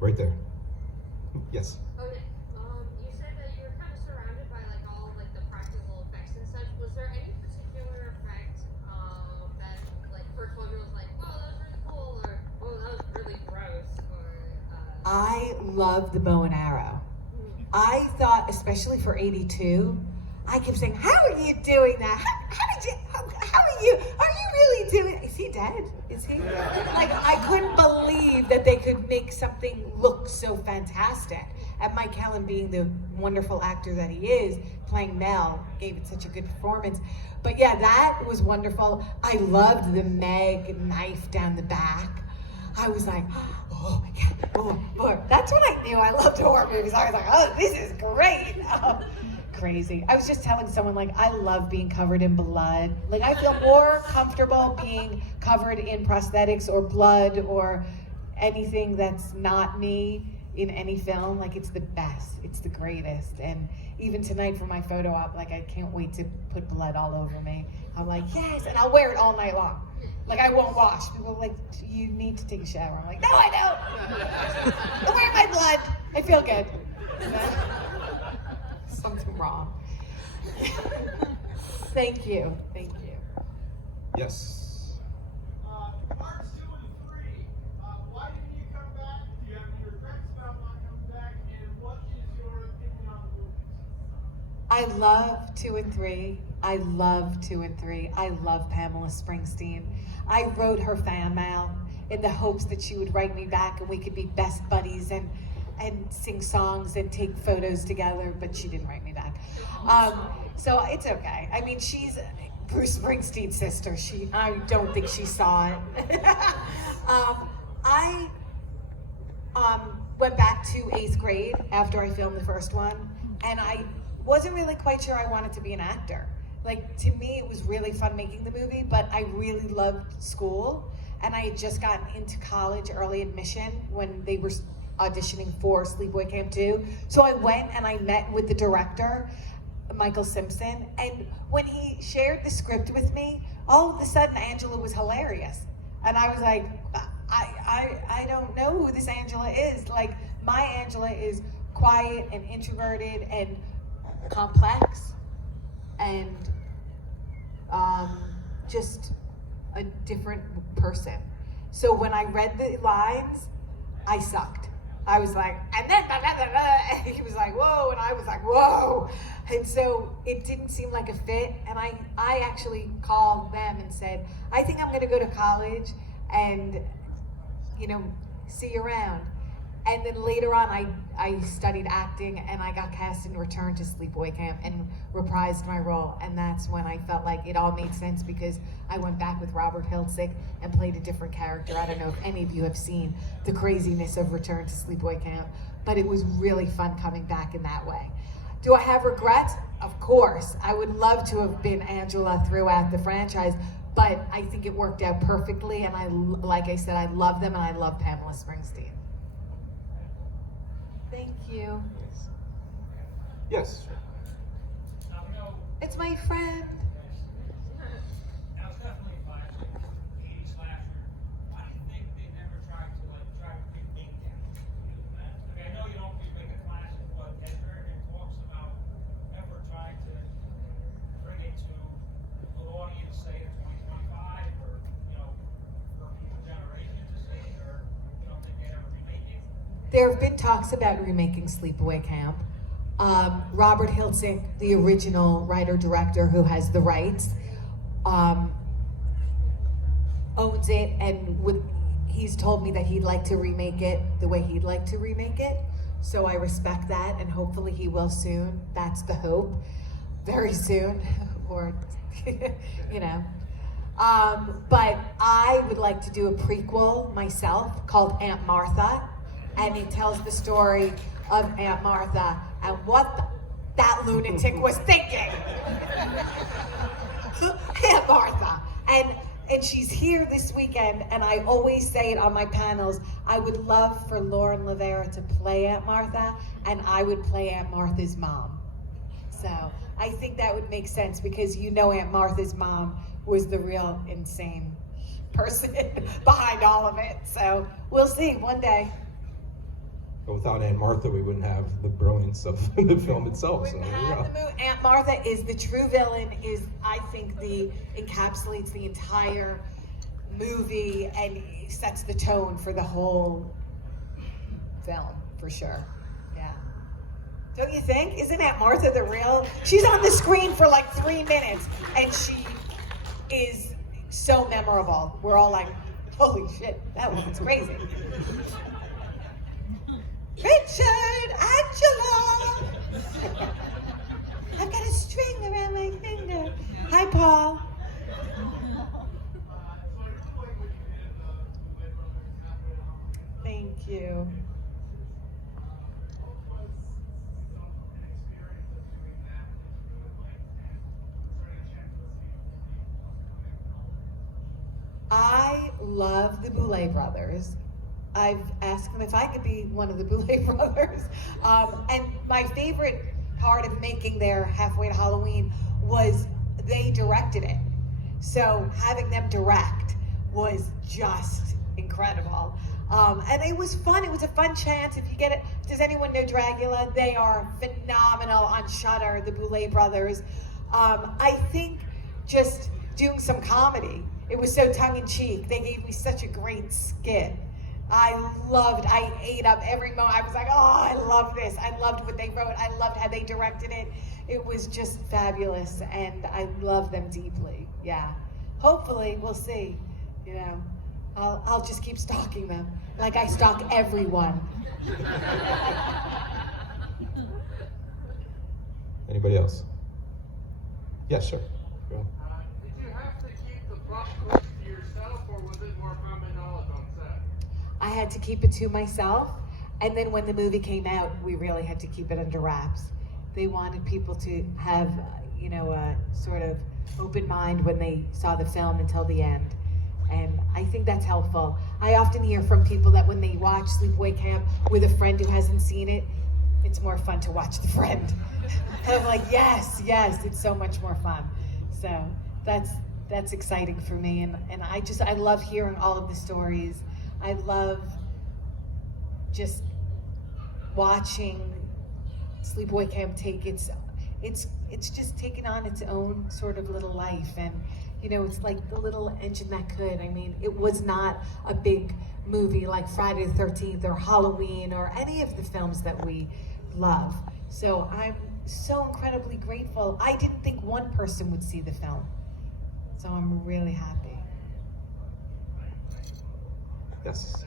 Right there. Yes. Okay. You said that you were kind of surrounded by like all of like the practical effects and such. Was there any particular effect that like for Toby was like, wow, that was really cool, or oh, that was really gross, or I love the bow and arrow. I thought, especially for 82, I kept saying, how are you doing that? How are you really doing it? Is he dead? Is he? Like, I couldn't believe that they could make something look so fantastic. And Mike Helen, being the wonderful actor that he is, playing Mel, gave it such a good performance. But yeah, that was wonderful. I loved the Meg knife down the back. I was like, oh my God, oh, Lord. That's when I knew I loved horror movies. I was like, oh, this is great. Crazy. I was just telling someone, like, I love being covered in blood. Like, I feel more comfortable being covered in prosthetics or blood or anything that's not me in any film. Like, it's the best. It's the greatest. And even tonight for my photo op, like, I can't wait to put blood all over me. I'm like, yes, and I'll wear it all night long. Like, I won't wash. People are like, you need to take a shower. I'm like, no, I don't. I'm wearing my blood. I feel good. You know? Something wrong. Thank you. Thank you. Yes. Parts 2 and 3. Why didn't you come back? Do you have any regrets about not coming back? And what is your opinion on the movies? I love 2 and 3. I love 2 and 3. I love Pamela Springsteen. I wrote her fan mail in the hopes that she would write me back and we could be best buddies and sing songs and take photos together, but she didn't write me back. So it's okay. I mean, she's Bruce Springsteen's sister. I don't think she saw it. I went back to 8th grade after I filmed the first one, and I wasn't really quite sure I wanted to be an actor. Like, to me, it was really fun making the movie, but I really loved school, and I had just gotten into college early admission when they were auditioning for Sleepaway Camp 2. So I went and I met with the director, Michael Simpson, and when he shared the script with me, all of a sudden Angela was hilarious. And I was like, I don't know who this Angela is. Like, my Angela is quiet and introverted and complex and just a different person. So when I read the lines, I sucked. I was like, and then, and he was like, whoa, and I was like, whoa. And so it didn't seem like a fit. And I actually called them and said, I think I'm gonna go to college and, see you around. And then later on, I studied acting and I got cast in Return to Sleepaway Camp and reprised my role. And that's when I felt like it all made sense because I went back with Robert Hiltzik and played a different character. I don't know if any of you have seen the craziness of Return to Sleepaway Camp, but it was really fun coming back in that way. Do I have regrets? Of course. I would love to have been Angela throughout the franchise, but I think it worked out perfectly. And like I said, I love them and I love Pamela Springsteen. Thank you. Yes. It's my friend. Now it's definitely a classic 80s slasher. Why do you think they never tried to remake that? I mean, I know you don't remake a classic, but as Bergen talks about ever trying to bring it to an audience, say in 2025, or for a future generation to see, or you don't think they ever remake it? There have been talks about remaking Sleepaway Camp. Robert Hiltzik, the original writer-director who has the rights, owns it, and he's told me that he'd like to remake it the way he'd like to remake it. So I respect that, and hopefully he will soon. That's the hope. Very soon, or, But I would like to do a prequel myself called Aunt Martha, and it tells the story of Aunt Martha and what that lunatic was thinking. Aunt Martha. And she's here this weekend, and I always say it on my panels, I would love for Lauren Lavera to play Aunt Martha, and I would play Aunt Martha's mom. So I think that would make sense because Aunt Martha's mom was the real insane person behind all of it. So we'll see one day. But without Aunt Martha, we wouldn't have the brilliance of the film itself. So Wouldn't there you have go. the Aunt Martha is the true villain. Is I think encapsulates the entire movie and sets the tone for the whole film for sure. Yeah. Don't you think? Isn't Aunt Martha the real? She's on the screen for like 3 minutes and she is so memorable. We're all like, holy shit, that was crazy. Richard, Angela! I've got a string around my finger. Hi, Paul. Thank you. I love the Boulet brothers. I've asked them if I could be one of the Boulet brothers. And my favorite part of making their Halfway to Halloween was they directed it. So having them direct was just incredible. And it was fun. It was a fun chance. If you get it, does anyone know Dragula? They are phenomenal on Shudder, the Boulet brothers. I think just doing some comedy. It was so tongue-in-cheek. They gave me such a great skit. I ate up every moment. I was like, oh, I love this. I loved what they wrote. I loved how they directed it. It was just fabulous, and I love them deeply. Yeah. Hopefully, we'll see. You know, I'll just keep stalking them, like I stalk everyone. Anybody else? Yeah, sure. Go ahead. Did you have to keep the plot twist to yourself, or was it more common knowledge on set? I had to keep it to myself, and then when the movie came out, we really had to keep it under wraps. They wanted people to have, you know, a sort of open mind when they saw the film until the end. And I think that's helpful. I often hear from people that when they watch Sleepaway Camp with a friend who hasn't seen it, it's more fun to watch the friend. And I'm like, yes, it's so much more fun. So that's exciting for me. And I love hearing all of the stories. I love just watching Sleepaway Camp take it's just taken on its own sort of little life, and you know, it's like the little engine that could. I mean, it was not a big movie like Friday the 13th or Halloween or any of the films that we love. So I'm so incredibly grateful. I didn't think one person would see the film, so I'm really happy. Yes.